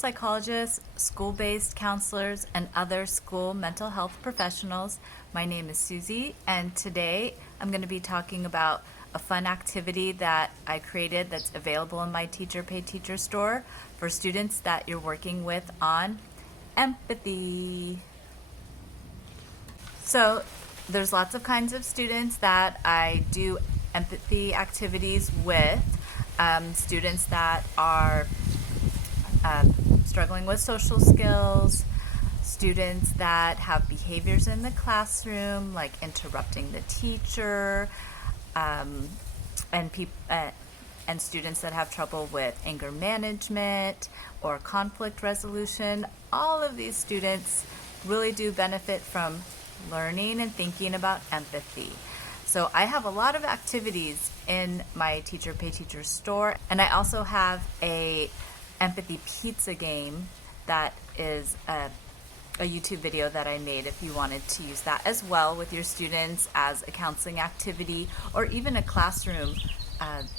psychologists, school-based counselors, and other school mental health professionals. My name is Susie, and today I'm going to be talking about a fun activity that I created that's available in my Teacher Pay Teacher store for students that you're working with on empathy. So there's lots of kinds of students that I do empathy activities with. Students that are struggling with social skills, students that have behaviors in the classroom like interrupting the teacher, and students that have trouble with anger management or conflict resolution. All of these students really do benefit from learning and thinking about empathy. So I have a lot of activities in my Teacher Pay Teacher store, and I also have a empathy pizza game that is a YouTube video that I made if you wanted to use that as well with your students as a counseling activity or even a classroom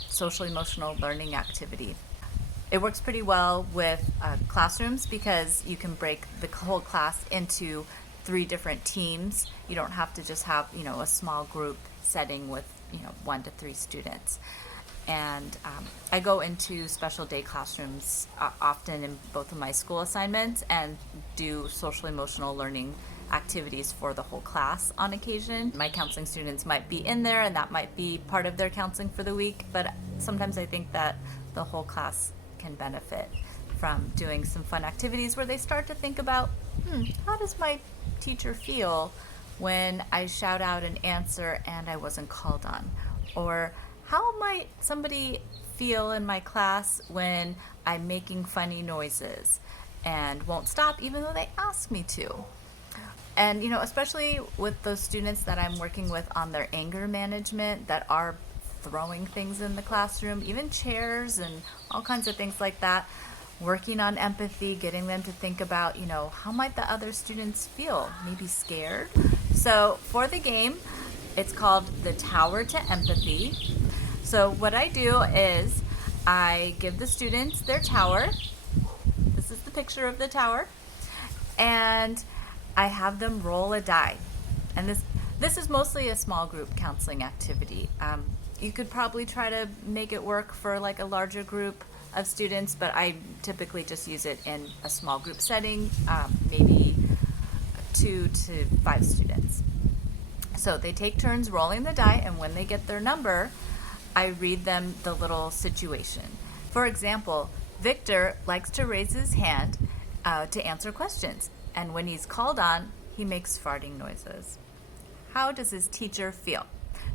social emotional learning activity. It works pretty well with classrooms because you can break the whole class into 3 different teams. You don't have to just have, a small group setting with, 1 to 3 students. And I go into special day classrooms often in both of my school assignments and do social emotional learning activities for the whole class on occasion. My counseling students might be in there and that might be part of their counseling for the week, but sometimes I think that the whole class can benefit from doing some fun activities where they start to think about, how does my teacher feel when I shout out an answer and I wasn't called on? Or how might somebody feel in my class when I'm making funny noises and won't stop even though they ask me to? And, especially with those students that I'm working with on their anger management that are throwing things in the classroom, even chairs and all kinds of things like that, working on empathy, getting them to think about, how might the other students feel? Maybe scared. So for the game, it's called the Tower to Empathy. So what I do is I give the students their tower. This is the picture of the tower. And I have them roll a die. And this is mostly a small group counseling activity. You could probably try to make it work for like a larger group of students, but I typically just use it in a small group setting, maybe 2 to 5 students. So they take turns rolling the die, and when they get their number, I read them the little situation. For example, Victor likes to raise his hand to answer questions, and when he's called on, he makes farting noises. How does his teacher feel?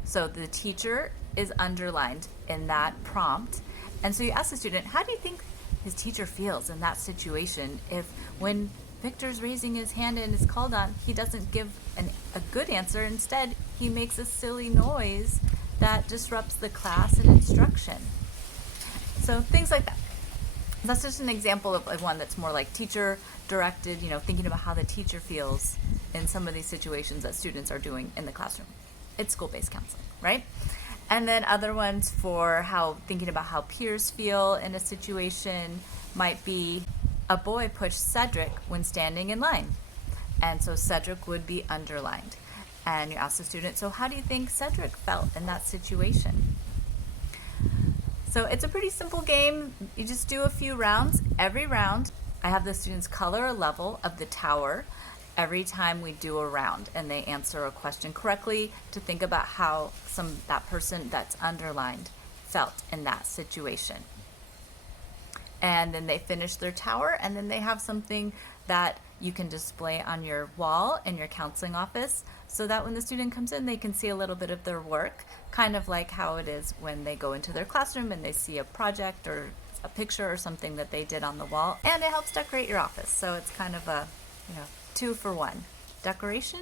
So the teacher is underlined in that prompt, and so you ask the student, how do you think his teacher feels in that situation if when Victor's raising his hand and is called on, he doesn't give a good answer. Instead, he makes a silly noise that disrupts the class and instruction. So things like that. That's just an example of one that's more like teacher directed, thinking about how the teacher feels in some of these situations that students are doing in the classroom. It's school-based counseling, right? And then other ones for thinking about how peers feel in a situation might be a boy pushed Cedric when standing in line. And so Cedric would be underlined. And you ask the student, so how do you think Cedric felt in that situation? So it's a pretty simple game. You just do a few rounds. Every round, I have the students color a level of the tower every time we do a round, and they answer a question correctly to think about how that person that's underlined felt in that situation. And then they finish their tower, and then they have something that you can display on your wall in your counseling office so that when the student comes in, they can see a little bit of their work, kind of like how it is when they go into their classroom and they see a project or a picture or something that they did on the wall. And it helps decorate your office, so it's kind of a 2-for-1 decoration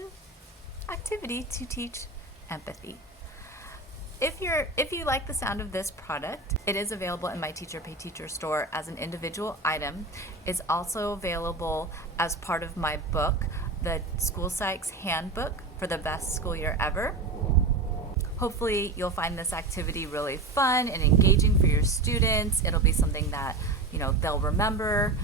activity to teach empathy. If you like the sound of this product, it is available in my Teacher Pay Teacher store as an individual item. It's also available as part of my book, the School Psych's Handbook for the Best School Year Ever. Hopefully you'll find this activity really fun and engaging for your students. It'll be something that they'll remember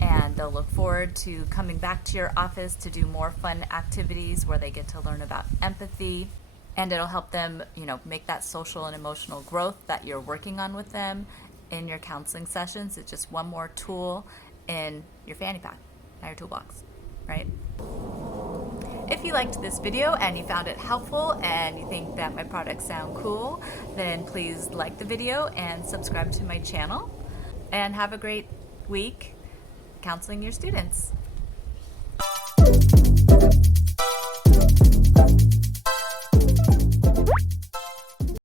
and they'll look forward to coming back to your office to do more fun activities where they get to learn about empathy, and it'll help them, make that social and emotional growth that you're working on with them in your counseling sessions. It's just one more tool in your fanny pack, not your toolbox, right? If you liked this video and you found it helpful and you think that my products sound cool, then please like the video and subscribe to my channel. And have a great week counseling your students.